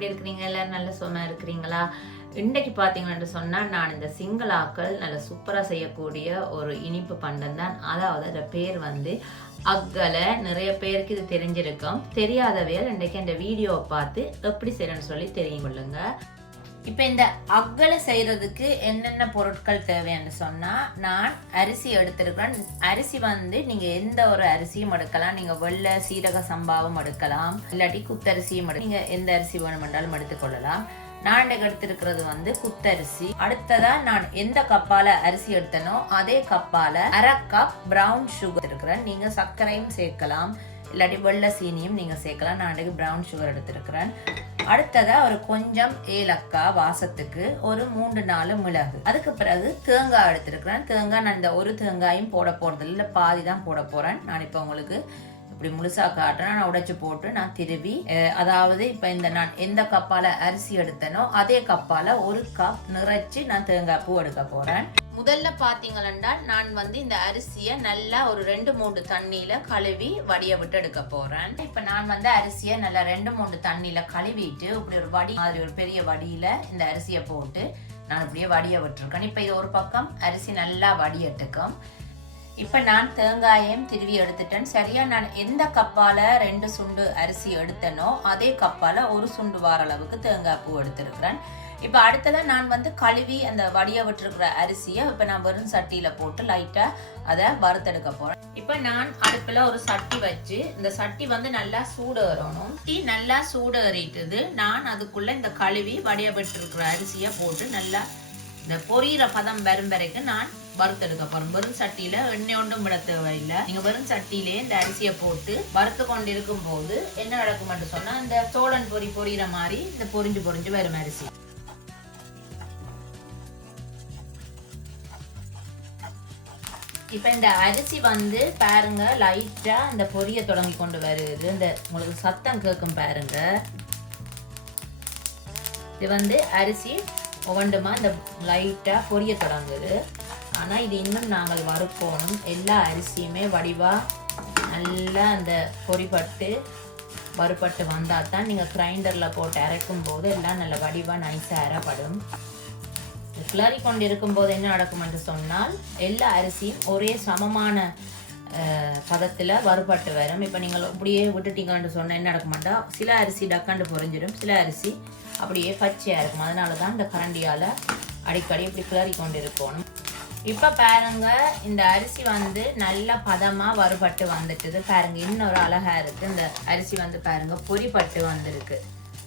எப்படி இருக்கிறீங்க? எல்லாரும் நல்ல சுகமா இருக்கிறீங்களா? இன்றைக்கு பார்த்தீங்கன்னு சொன்னால் நான் இந்த சிங்களாக்கள் நல்ல சூப்பராக செய்யக்கூடிய ஒரு இனிப்பு பண்டம் தான். அதாவது அந்த பேர் வந்து அக்கலை. நிறைய பேருக்கு இது தெரிஞ்சிருக்கும். தெரியாதவையால் இன்றைக்கு இந்த வீடியோவை பார்த்து எப்படி செய்யணும்னு சொல்லி தெரியும் கொள்ளுங்க. இப்போ இந்த அக்கலை செய்கிறதுக்கு என்னென்ன பொருட்கள் தேவைன்னு சொன்னால், நான் அரிசி எடுத்திருக்கிறேன். அரிசி வந்து நீங்கள் எந்த ஒரு அரிசியும் எடுக்கலாம். நீங்கள் வெள்ளை சீரக சம்பாவும் எடுக்கலாம், இல்லாட்டி குத்தரிசியும் நீங்கள் எந்த அரிசி வேணுமென்றாலும் எடுத்துக்கொள்ளலாம். நான் இன்றைக்கு எடுத்திருக்கிறது வந்து குத்தரிசி. அடுத்ததா நான் எந்த கப்பால அரிசி எடுத்தனோ அதே கப்பால அரை கப் பிரவுன் சுகர் இருக்கிறேன். நீங்கள் சர்க்கரையும் சேர்க்கலாம், இல்லாட்டி வெள்ளை சீனியும் நீங்கள் சேர்க்கலாம். நான் இன்றைக்கு பிரவுன் சுகர் எடுத்திருக்கிறேன். அடுத்ததா ஒரு கொஞ்சம் ஏலக்காய் வாசத்துக்கு, ஒரு 3-4 மிளகு. அதுக்கு பிறகு தேங்காய் எடுத்திருக்கிறேன். தேங்காய் நான் இந்த ஒரு தேங்காயும் போட போறது இல்லை, பாதி தான் போட போறேன். நான் இப்போ உங்களுக்கு இப்படி முழுசா காட்டுறேன். நான் உடைச்சு போட்டு நான் திருவி, அதாவது இப்போ இந்த நான் எந்த கப்பால அரிசி எடுத்தனோ அதே கப்பால ஒரு கப் நிறைச்சி நான் தேங்காய் பூ எடுக்க போறேன். முதல்ல பாத்தீங்கன்னா நான் வந்து இந்த அரிசியை நல்லா ஒரு 2-3 தண்ணியில கழுவி வடிய விட்டு எடுக்க போறேன். இப்ப நான் வந்து அரிசியை நல்லா 2-3 தண்ணியில கழுவிட்டு இப்படி ஒரு வடி மாதிரி ஒரு பெரிய வடியில இந்த அரிசியை போட்டு நான் இப்படியே வடிய விட்டுருக்கேன். இப்ப இது ஒரு பக்கம் அரிசி நல்லா வடியட்டுக்கும். இப்ப நான் தேங்காயையும் திருவி எடுத்துட்டேன். சரியா நான் எந்த கப்பால 2 சுண்டு அரிசி எடுத்தனோ அதே கப்பால ஒரு சுண்டு வார அளவுக்கு தேங்காய் பூ எடுத்திருக்கிறேன். இப்ப அடுத்ததான் நான் வந்து கழுவி அந்த வடிய விட்டுருக்கிற அரிசியை இப்ப நான் வெறும் சட்டியில போட்டு லைட்டா அதை வறுத்தெடுக்க போறேன். இப்ப நான் அடுப்புல ஒரு சட்டி வச்சு, இந்த சட்டி வந்து நல்லா சூடு ஏறணும். நல்லா சூடு ஏறிட்டுது. நான் அதுக்குள்ள இந்த கழுவி வடிய விட்டுருக்கிற அரிசியை போட்டு நல்லா இந்த பொரியிற பதம் வரும் வரைக்கும் நான் வறுத்தெடுக்க போறோம். வெறும் சட்டியில எண்ணெய் ஒன்றும் விட தேவையில்லை. நீங்க வெறும் சட்டியிலே இந்த அரிசியை போட்டு வறுத்து கொண்டு இருக்கும் போது என்ன நடக்கும்னு சொன்னா, இந்த சோளன் பொரியிற மாதிரி இந்த பொரிஞ்சு வரும் அரிசி. இப்ப இந்த அரிசி வந்து பாருங்க லைட்டா இந்த பொரிய தொடங்கி கொண்டு வருது. இந்த உங்களுக்கு சத்தம் கேட்கும் பாருங்க. இது வந்து அரிசி ஒவ்வொன்றுமா இந்த லைட்டா பொரிய தொடங்குது. ஆனா இது இன்னும் நாங்கள் வறுக்கணும். எல்லா அரிசியுமே வடிவா நல்லா அந்த பொரிப்பட்டு வறுபட்டு வந்தால் தான் நீங்கள் கிரைண்டர்ல போட்டு அரைக்கும் போது எல்லாம் நல்ல வடிவா நைஸாக அரைப்படும். கிளறி கொண்டு இருக்கும் போது என்ன நடக்கும் என்று சொன்னால், எல்லா அரிசியும் ஒரே சமமான பதத்தில் வறுபட்டு வரும். இப்போ நீங்கள் அப்படியே விட்டுட்டீங்கன்னு சொன்னால் என்ன நடக்க மாட்டா, சில அரிசி டக்காண்டு பொரிஞ்சிடும், சில அரிசி அப்படியே பச்சையாக இருக்கும். அதனால தான் இந்த கரண்டியால் அடிக்கடி இப்படி கிளறி கொண்டு இருக்கணும். இப்போ பாருங்க இந்த அரிசி வந்து நல்ல பதமாக வறுபட்டு வந்துட்டுது. பாருங்க இன்னொரு அழகா இருக்கு. இந்த அரிசி வந்து பாருங்க பொரிப்பட்டு வந்திருக்கு.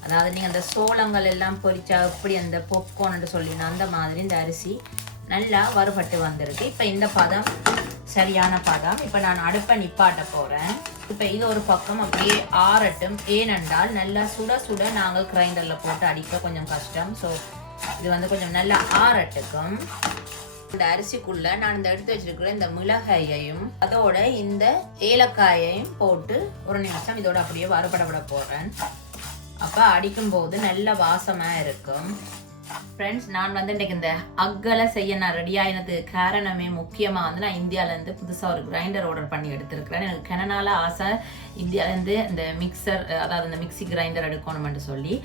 அதாவது நீங்கள் அந்த சோளங்கள் எல்லாம் பொரிச்சா எப்படி அந்த பொப்கார்ன்னு சொல்லினா அந்த மாதிரி இந்த அரிசி நல்லா வறுபட்டு வந்திருக்கு. இப்போ இந்த பதம் சரியான பதம். இப்போ நான் அடுப்பை நிப்பாட்ட போகிறேன். இப்போ இது ஒரு பக்கம் அப்படியே ஆறட்டும். ஏனென்றால் நல்லா சுட நாங்கள் கிரைண்டரில் போட்டு அடிக்க கொஞ்சம் கஷ்டம். ஸோ இது வந்து கொஞ்சம் நல்லா ஆறட்டுக்கும். இந்த அரிசிக்குள்ள நான் இந்த எடுத்து வச்சிருக்கிற இந்த மிளகாயையும் அதோட இந்த ஏலக்காயையும் போட்டு ஒரு நிமிஷம் இதோட அப்படியே வறுபட போகிறேன். அப்போ அடிக்கும் போது நல்ல வாசமா இருக்கும். ஃப்ரெண்ட்ஸ், நான் வந்து இன்றைக்கு இந்த அக்கலை செய்ய நான் ரெடியாகினது காரணமே முக்கியமாக வந்து நான் இந்தியாவிலேருந்து புதுசாக ஒரு கிரைண்டர் ஆர்டர் பண்ணி எடுத்திருக்கிறேன். எனக்கு கனநாள ஆசை இந்தியாவிலேருந்து இந்த மிக்சர், அதாவது இந்த மிக்சி கிரைண்டர் எடுக்கணும்னு சொல்லி.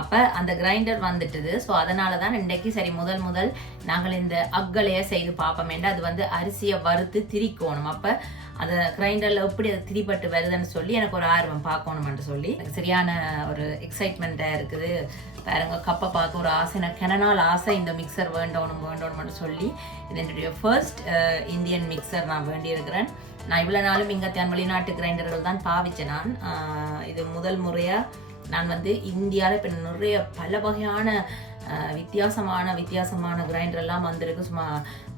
அப்போ அந்த கிரைண்டர் வந்துட்டுது. ஸோ அதனால தான் இன்றைக்கு சரி முதல் நாங்கள் இந்த அக்கலையை செய்து பார்ப்போமேண்டா. அது வந்து அரிசியை வறுத்து திரிக்கணும். அப்போ அந்த கிரைண்டரில் எப்படி அது திரிப்பட்டு வருதுன்னு சொல்லி எனக்கு ஒரு ஆர்வம் பார்க்கணுமென்று சொல்லி எனக்கு சரியான ஒரு எக்ஸைட்மெண்ட்டாக இருக்குது. பாருங்க கப்பை பார்க்க ஒரு ஆசை, எனக்கு கனநாள் ஆசை இந்த மிக்சர் வேண்டணும்னு சொல்லி இது என்னுடைய ஃபர்ஸ்ட் இந்தியன் மிக்சர் நான் வேண்டியிருக்கிறேன். நான் இவ்வளோ நாளும் இங்கே வெளிநாட்டு கிரைண்டர்கள் தான் பாவிச்சேன். நான் இது முதல் முறையாக நான் வந்து இந்தியாவில் இப்போ நிறைய பல வகையான வித்தியாசமான கிரைண்டர் எல்லாம் வந்திருக்கு. சும்மா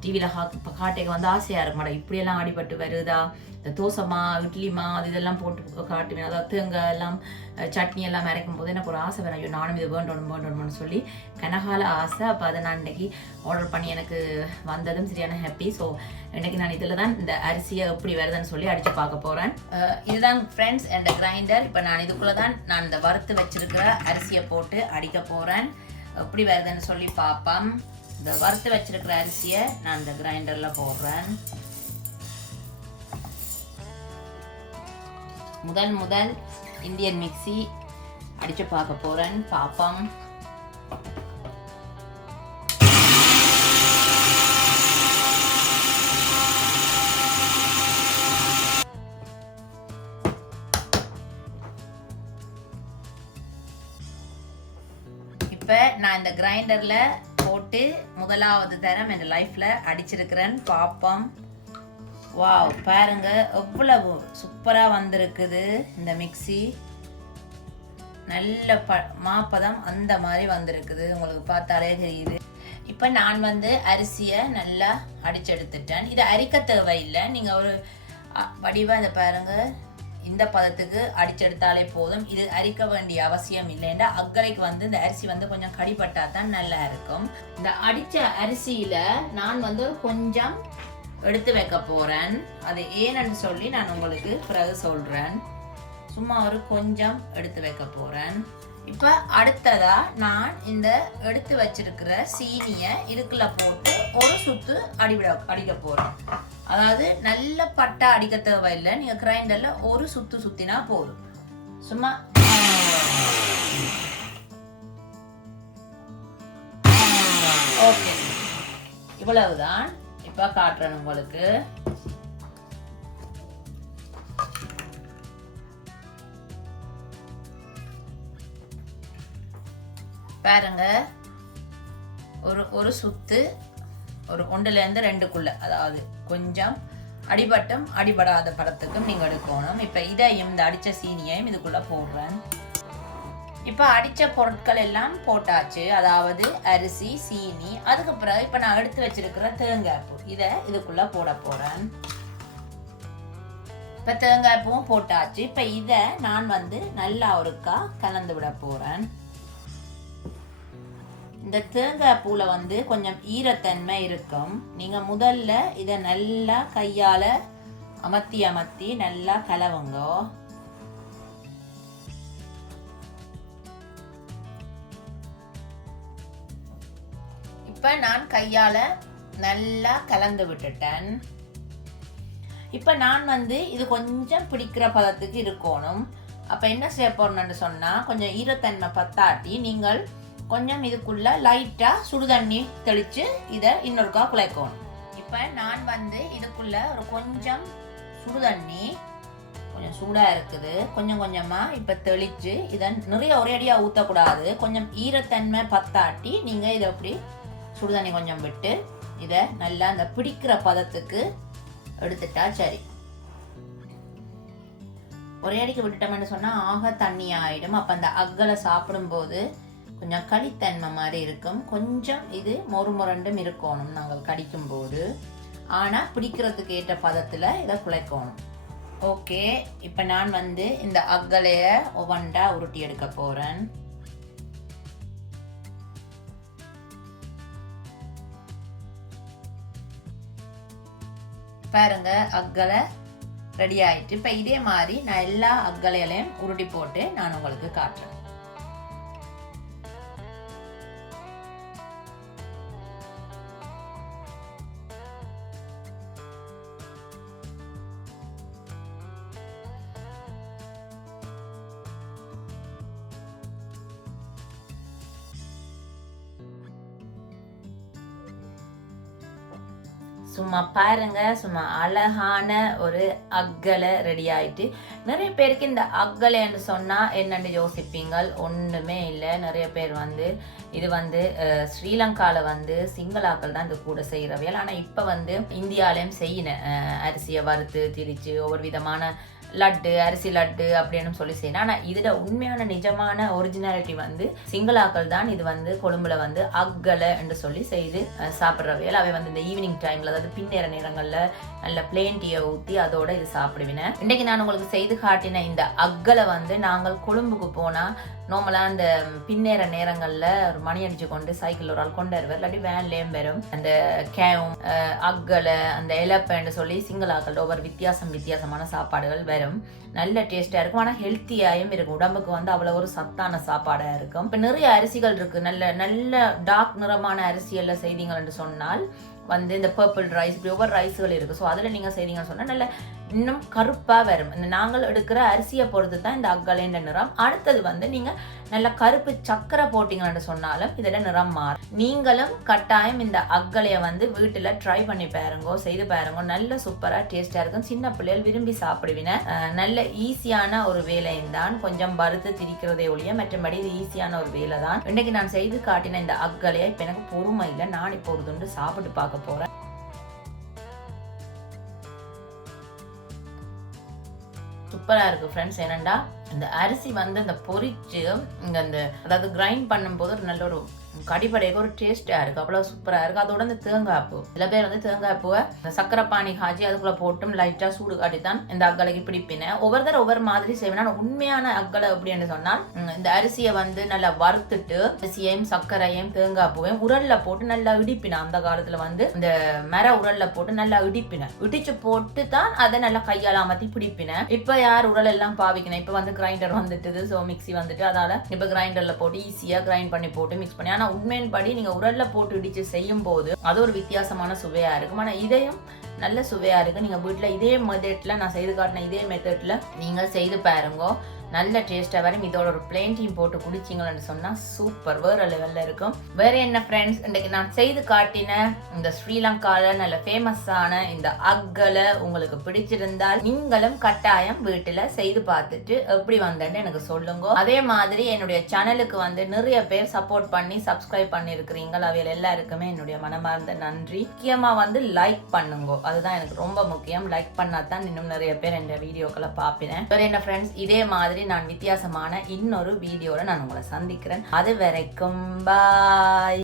டிவியில் காட்டைக்கு வந்து ஆசையாக இருக்க மாட்டேன். இப்படியெல்லாம் அடிபட்டு வருதா, இந்த தோசைமா இட்லிமா அது இதெல்லாம் போட்டு காட்டுவேன். அதாவது தேங்காய் எல்லாம் சட்னி எல்லாம் அரைக்கும் போது எனக்கு ஒரு ஆசை வேணும், ஐயோ நானும் இது வேண்டணும்னு சொல்லி கனகால ஆசை. அப்போ அதை நான் இன்றைக்கி ஆர்டர் பண்ணி எனக்கு வந்ததும் சரியான ஹாப்பி. ஸோ இன்றைக்கி நான் இதில் தான் இந்த அரிசியை எப்படி வருதுன்னு சொல்லி அடித்து பார்க்க போகிறேன். இதுதான் ஃப்ரெண்ட்ஸ் என் கிரைண்டர். இப்போ நான் இதுக்குள்ளே தான் நான் இந்த வறுத்து வச்சிருக்கிற அரிசியை போட்டு அடிக்க போகிறேன். எப்படி வருதுன்னு சொல்லி பார்ப்போம். இந்த வறுத்து வச்சிருக்கிற அரிசியை நான் இந்த கிரைண்டர்ல போடுறேன். முதல் இந்தியன் மிக்சி அடிச்சு பார்க்க போறேன். பாப்போம். இப்போ நான் இந்த கிரைண்டர்ல போட்டு முதலாவது தரம் என் லைஃப்ல அடிச்சிருக்கிறேன். பாப்போம். வாவ், பாருங்க எவ்வளவு சூப்பரா வந்திருக்குது. இந்த மிக்ஸி நல்ல மாப்பதம் அந்த மாதிரி வந்திருக்குது. உங்களுக்கு பார்த்தாலே தெரியுது. இப்போ நான் வந்து அரிசியை நல்லா அடிச்செடுத்துட்டேன். இதை அரிக்க தேவையில்லை. நீங்கள் ஒரு வடிவா இதை பாருங்க, இந்த பதத்துக்கு அடிச்செடுத்தாலே போதும். இது அரிக்க வேண்டிய அவசியம் இல்லைன்னா அக்கறைக்கு வந்து இந்த அரிசி வந்து கொஞ்சம் கடிப்பட்டா தான் நல்லா இருக்கும். இந்த அடிச்ச அரிசியில நான் வந்து கொஞ்சம் எடுத்து வைக்க போறேன். அது ஏன்னு சொல்லி நான் உங்களுக்கு பிறகு சொல்றேன். சும்மா ஒரு கொஞ்சம் எடுத்து வைக்க போறேன். இப்ப அடுத்ததா நான் இந்த எடுத்து வச்சிருக்கிற சீனிய இதுக்குள்ள போட்டு ஒரு சுத்து அடிக்க போறேன். அதாவது நல்ல பட்டா அடிக்க தேவையில்லை. நீங்க கிரைண்டர்ல ஒரு சுத்து சுத்தினா போதும். சும்மா ஓகே, இவ்வளவுதான். இப்ப காட்டுறேன் உங்களுக்கு. பாருங்க, ஒரு சுத்து ஒரு 1லேருந்து 2க்குள்ள, அதாவது கொஞ்சம் அடிபட்டும் அடிபடாத படத்துக்கும் நீங்க எடுக்கணும். இப்ப இதையும் இந்த அடிச்ச சீனியையும் இதுக்குள்ள போடுறேன். இப்ப அடிச்ச பொருட்கள் எல்லாம் போட்டாச்சு, அதாவது அரிசி, சீனி. அதுக்கு பிறகு இப்ப நான் எடுத்து வச்சிருக்கிற தேங்காய் பூ இதை இதுக்குள்ள போட போறேன். இப்ப தேங்காய் பூவும் போட்டாச்சு. இப்ப இத நான் வந்து நல்லா ஒருக்கா கலந்து விட போறேன். இந்த தேங்காய் பூல வந்து கொஞ்சம் ஈரத்தன்மை இருக்கும். நீங்க முதல்ல இதை நல்லா கையால அமர்த்தி அமர்த்தி நல்லா கலவுங்க. இப்ப நான் கையால நல்லா கலந்து விட்டுட்டேன். இப்ப நான் வந்து இது கொஞ்சம் பிடிக்கிற பதத்துக்கு இருக்கணும். அப்ப என்ன செய்ய போறேன்னு சொன்னா, கொஞ்சம் ஈரத்தன்மை பத்தாட்டி நீங்கள் கொஞ்சம் இதுக்குள்ள லைட்டா சுடுதண்ணி தெளிச்சு இதை இன்னொருக்கா குழைக்கணும். இப்ப நான் வந்து இதுக்குள்ள ஒரு கொஞ்சம் சுடுதண்ணி, கொஞ்சம் சூடா இருக்குது, கொஞ்சம் கொஞ்சமா இப்ப தெளிச்சு இதை நிறைய ஒரே அடியா ஊத்தக்கூடாது. கொஞ்சம் ஈரத்தன்மை பத்தாட்டி நீங்க இதை அப்படி சுடுதண்ணி கொஞ்சம் விட்டு இதை நல்லா அந்த பிடிக்கிற பதத்துக்கு எடுத்துட்டா சரி. ஒரே அடிக்கு விட்டுட்டோம்னு சொன்னா ஆக தண்ணி ஆயிடும். அப்ப அந்த அக்களை சாப்பிடும் போது கொஞ்சம் களித்தன்மை மாதிரி இருக்கும். கொஞ்சம் இது மொறுமொரண்டும் இருக்கணும் நாங்கள் கடிக்கும் போது. ஆனா பிடிக்கிறதுக்கு ஏற்ற பதத்துல இதை குழைக்கணும். ஓகே, இப்ப நான் வந்து இந்த அக்களைய ஒவ்வொன்றா உருட்டி எடுக்க போறேன். பாருங்க, அக்களை ரெடி ஆயிட்டு. இப்ப இதே மாதிரி நான் எல்லா அக்களையிலையும் உருட்டி போட்டு நான் உங்களுக்கு காட்டுறேன். சும்மா பாருங்க, சும்மா அழகான ஒரு அக்கலை ரெடி ஆயிட்டு. நிறைய பேருக்கு இந்த அக்கலைன்னு சொன்னா என்னன்னு யோசிப்பீங்க. ஒண்ணுமே இல்லை. நிறைய பேர் வந்து இது வந்து ஸ்ரீலங்கால வந்து சிங்களாக்கள் தான் இது கூட செய்யறவையல். ஆனா இப்ப வந்து இந்தியாலயும் செய்யின அரிசியை வறுத்து திரிச்சு ஒவ்வொரு விதமான லட்டு, அரிசி லட்டு அப்படின்னு சொல்லி செய்யணும். ஆனா இதுல உண்மையான நிஜமான ஒரிஜினாலிட்டி வந்து சிங்களாக்கள் தான். இது வந்து கொழும்புல வந்து அக்கலை என்று சொல்லி செய்து சாப்பிட்றவையல். அவை வந்து இந்த ஈவினிங் டைம்ல, அதாவது பின்னேற நேரங்கள்ல நல்ல பிளேன் டீயை ஊற்றி அதோட இது சாப்பிடுவேன். இன்னைக்கு நான் உங்களுக்கு செய்து காட்டின இந்த அக்கலை வந்து நாங்கள் கொழும்புக்கு போனா நார்மலா அந்த பின்னேற நேரங்கள்ல ஒரு மணி அடிச்சு கொண்டு சைக்கிள் ஒரு ஆள் கொண்டு வருவார், இல்லாட்டி வேன்லேயும் வரும். அந்த கேவும் அக்கலை அந்த இலப்பைன்னு சொல்லி சிங்களாக்கள் ஒவ்வொரு வித்தியாசமான சாப்பாடுகள் வரும். நல்ல டேஸ்டா இருக்கும். ஆனா ஹெல்த்தியாயும் இருக்கும். உடம்புக்கு வந்து அவ்வளவு ஒரு சத்தான சாப்பாடா இருக்கும். இப்ப நிறைய அரிசிகள் இருக்கு. நல்ல நல்ல டார்க் நிறமான அரிசி எல்லாம் செய்தீங்கன்னு சொன்னால் வந்து இந்த பர்பிள் ரைஸ், இப்படி ஒவ்வொரு ரைஸ்கள் இருக்கு. ஸோ அதில் நீங்கள் செய்தீங்கன்னு சொன்னால் நல்ல இன்னும் கருப்பா வரும். நாங்கள் எடுக்கிற அரிசியை பொறுத்து தான் இந்த அக்கலைன்ற நிறம். அடுத்தது வந்து நீங்க நல்ல கருப்பு சக்கரை போட்டீங்கன்னு சொன்னாலும் இதோட நிறம் மாறும். நீங்களும் கட்டாயம் இந்த அக்கலையை வந்து வீட்டுல ட்ரை பண்ணி பாருங்க, செய்து பாருங்க. நல்ல சூப்பரா டேஸ்டா இருக்கும். சின்ன பிள்ளைகள் விரும்பி சாப்பிடுவின. நல்ல ஈஸியான ஒரு வேலையும் தான். கொஞ்சம் வறுத்து திரிக்கிறதே ஒழிய மற்றபடி இது ஈஸியான ஒரு வேலை தான். இன்னைக்கு நான் செய்து காட்டின இந்த அக்கலையை இப்ப எனக்கு பொறுமை இல்லை, நான் இப்போ ஒரு துண்டு சாப்பிட்டு பார்க்க போறேன். சூப்பரா இருக்கு ஃப்ரெண்ட்ஸ். என்னண்டா இந்த அரிசி வந்து அந்த பொரிச்சு இங்க அந்த அதாவது கிரைண்ட் பண்ணும்போது ஒரு நல்ல ஒரு கடிப்படைக்கு ஒரு டேஸ்டா இருக்கு. அவ்வளவு சூப்பரா இருக்கு. அதோட இந்த தேங்காய் பூ, சில பேர் வந்து தேங்காய் பூவை சக்கரை பானி காய்ச்சி அதுக்குள்ள போட்டும் லைட்டா சூடு காட்டித்தான் இந்த அக்கலைக்கு பிடிப்பினேன். ஒவ்வொருத்தர் ஒவ்வொரு மாதிரி செய்வேன். உண்மையான அக்கலை அப்படின்னு சொன்னால் இந்த அரிசியை வந்து நல்லா வறுத்துட்டு அரிசியையும் சர்க்கரையும் தேங்காய் பூவையும் உரல்ல போட்டு நல்லா இடிப்பினேன். அந்த காலத்துல வந்து இந்த மர உரல்ல போட்டு நல்லா இடிப்பினேன். இடிச்சு போட்டு தான் அதை நல்லா கையால அமர்த்தி பிடிப்பினேன். இப்ப யார் உரல் எல்லாம் பாவிக்கணும்? இப்ப வந்து கிரைண்டர் வந்துட்டு, சோ மிக்சி வந்துட்டு, அதால இப்ப கிரைண்டர்ல போட்டு ஈஸியா கிரைண்ட் பண்ணி போட்டு மிக்ஸ் பண்ணி. ஆனா உண்மையின்படி நீங்க உரல்ல போட்டு இடிச்சு செய்யும் போது அது ஒரு வித்தியாசமான சுவையா இருக்கும். ஆனா இதையும் நல்ல சுவையா இருக்கு. நீங்க வீட்டுல இதே மெத்தட்ல நான் செய்து காட்டின இதே மெத்தட்ல நீங்க செய்து பாருங்க, நல்ல டேஸ்டா வரும். இதோட ஒரு பிளேன் டீ போட்டு குடிச்சிங்கன்னு சொன்னா சூப்பர் வேற லெவல்ல இருக்கும். வேற என்ன ஃப்ரெண்ட்ஸ், இன்னைக்கு நான் செய்து காட்டின இந்த ஸ்ரீலங்கால நல்ல ஃபேமஸான இந்த அக்கலை உங்களுக்கு பிடிச்சிருந்தால் நீங்களும் கட்டாயம் வீட்டுல செய்து பார்த்துட்டு எப்படி வந்தேன்னு எனக்கு சொல்லுங்க. அதே மாதிரி என்னுடைய சேனலுக்கு வந்து நிறைய பேர் சப்போர்ட் பண்ணி சப்ஸ்கிரைப் பண்ணி இருக்கிறீங்க. அவையில் எல்லாருக்குமே என்னுடைய மனமார்ந்த நன்றி. முக்கியமா வந்து லைக் பண்ணுங்க, அதுதான் எனக்கு ரொம்ப முக்கியம். லைக் பண்ணாதான் இன்னும் நிறைய பேர் இந்த வீடியோக்களை பார்ப்பேன். வேற என்ன ஃப்ரெண்ட்ஸ், இதே மாதிரி நான் வித்தியாசமான இன்னொரு வீடியோல நான் உங்களை சந்திக்கிறேன். அது வரைக்கும் பாய்.